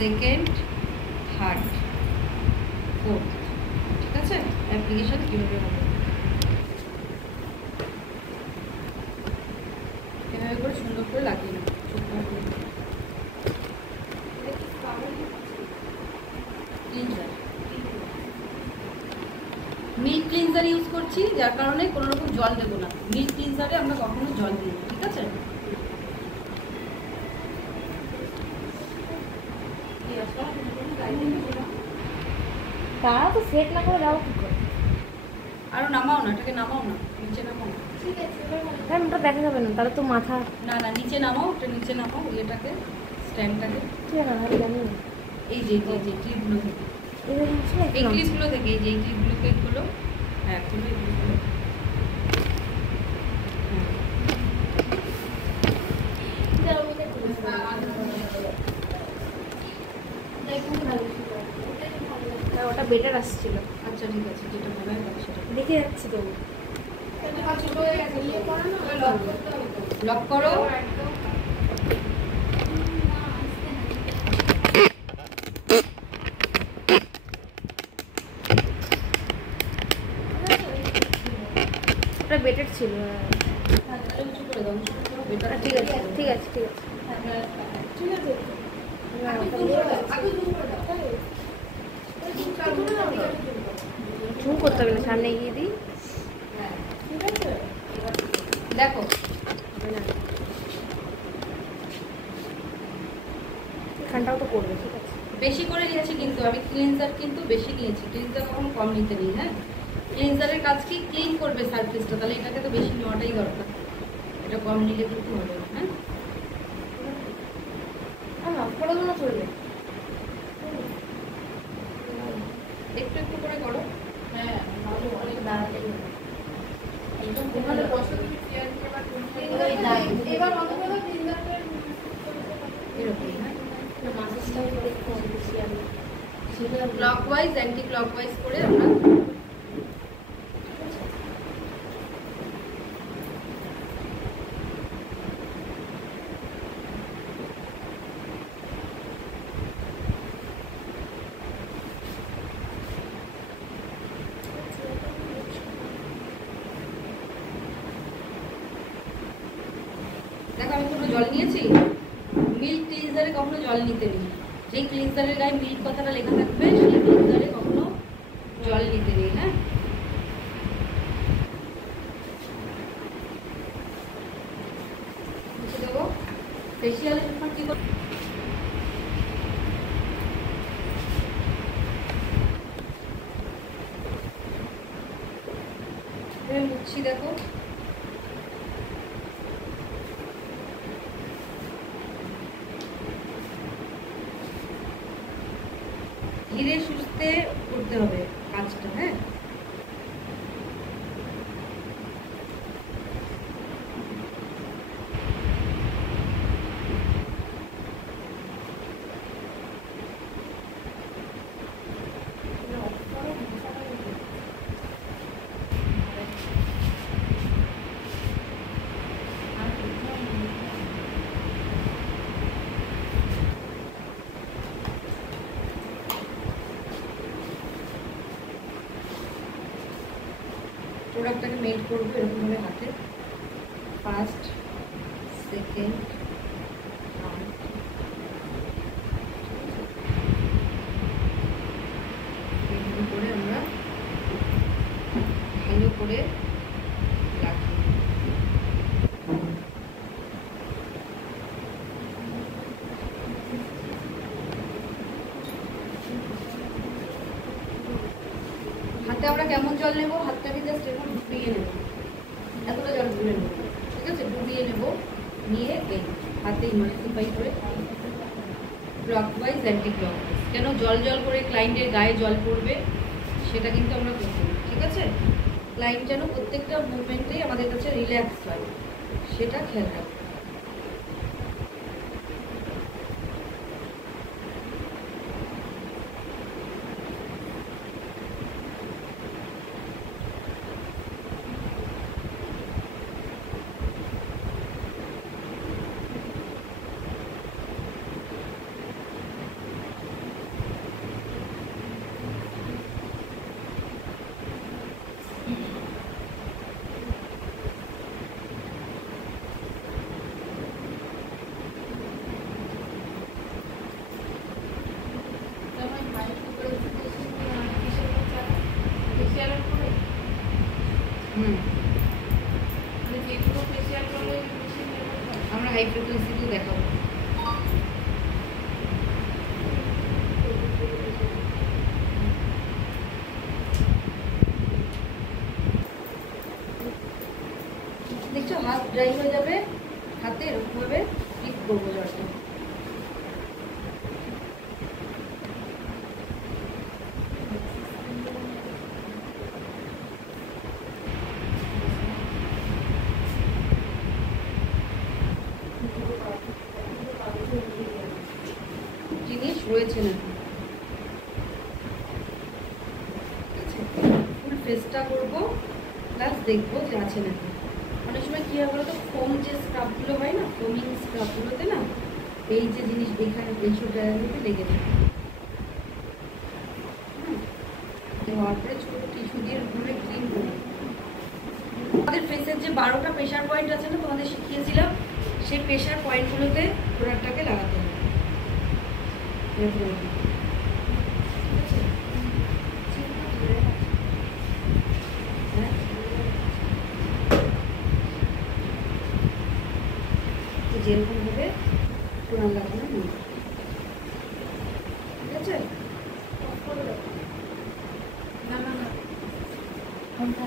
Second, third, fourth. ঠিক আছে, application কীভাবে হবে এভাবে করে সুন্দর করে লাগিয়ে নেব। ক্লিনজার, মিল্ক ক্লিনজার ইউজ করছি, যার কারণে কোনো রকম জল দেবো না। মিল্ক ক্লিনজারে আমরা কখনো জল দিই না, ঠিক আছে। তারা তো সেট না করে যাবো কি করে? আরো নামাও না, এটাকে নামাও না, নিচে নামাও। ঠিক আছে, ওটা দেখা যাবে না, তাহলে তো মাথা। না না, নিচে নামাও, ওটা নিচে নামাও, এটাকে স্ট্যান্ডটাকে। ঠিক আছে, আমি জানি না। এই যে ক্লিপগুলো থেকে, এই ক্লিপগুলো থেকে, এই যে এই ক্লিপগুলোকে খুলো। হ্যাঁ, খুলো এই ক্লিপগুলো। ওটা বেটার আসছিল। আচ্ছা ঠিক আছে, যেটা মনে হয় সেটা দেখে যাচ্ছি তো। লক করো। ওটা বেটার ছিল। উঁচু করে দাও, বেটার। ঠিক আছে ঠিক আছে ঠিক আছে ঠিক আছে। ঝুম করতে হবে না, সামনে এগিয়ে দিই। ঠিক আছে, দেখো এখানটাও তো করবে। ঠিক আছে, বেশি করে নিয়েছি কিন্তু আমি, ক্লিনজার কিন্তু বেশি নিয়েছি। ক্লিনজার কখনো কম নিতে নেই। হ্যাঁ, ক্লিনজারের কাজ কি ক্লিন করবে সারফেসটা, তাহলে এটাকে তো বেশি নেওয়াটাই দরকার। এটা কম নিলে কিন্তু হবে না। হ্যাঁ, চলবে। একটু একটু করে করো। হ্যাঁ, অনেক দাঁড়াতে ক্লকওয়াইজ অ্যান্টি ক্লকওয়াইজ করে আমরা দেখো আমি কোনো জল নিয়েছি। মিল্ক ক্লিনজারে কখনো জল নিতে নেই। যেই ক্লিনজারের গায়ে মিল্ক কথাটা লেখা থাকবে সেই ক্লিনজারে কখনো জল নিতে নেই। হ্যাঁ, মুছে দেবো। ফেসিয়ালে যখন কি করবো, মুছছি দেখো। ধীরে সুস্থে করতে হবে কাজটা। হ্যাঁ, প্রোডাক্টটাকে মেল্ট করবো এরকমভাবে হাতে। ফার্স্ট, সেকেন্ড, থার্ড, এরকম করে আমরা ভালো করে রাখি। হাতে আমরা কেমন জল নেবো, হাতটাকে জাস্ট এরকম ডুবিয়ে নেবো, এতটা জল ডুবিয়ে নেবো। ঠিক আছে, ডুবিয়ে নেবো, নিয়ে এই হাতে ইমার্সিফাই করে ক্লকওয়াইজ অ্যান্টি ক্লকওয়াইজ। কেন জল জল করে ক্লায়েন্টের গায়ে জল পড়বে সেটা কিন্তু আমরা করবো না। ঠিক আছে, ক্লায়েন্ট যেন প্রত্যেকটা মুভমেন্টেই আমাদের কাছে রিল্যাক্স হয় সেটা খেয়াল রাখবো। হুম, আমরা হাই ফ্রিকোয়েন্সিতেও দেখাবো। দেখছো হাত ড্রাই হয়ে যাবে, হাতে এরকমভাবে ক্লিক করবো জলটা। জিনিস রয়েছে নাকি, ফুল ফেসটা করবো, প্লাস দেখবো যে আছে নাকি। অনেক সময় কী হয় বলো তো, ফোম যে স্ক্রাবগুলো হয় না, ফোমিং স্ক্রাবগুলোতে না এই যে জিনিস এখানে এইসব জায়গাগুলোতে লেগে থাকে। হওয়ার পরে ছোটো টিস্যু দিয়ে ঘুরে ক্লিন করে আমাদের ফেসের যে 12টা প্রেশার পয়েন্ট আছে না, তোমাদের শিখিয়েছিলাম, সেই প্রেশার পয়েন্টগুলোতে প্রোডাক্টটাকে লাগাতে হবে। যেরকম ভাবে টোনার লাগানো নেই, ঠিক আছে? কোনটা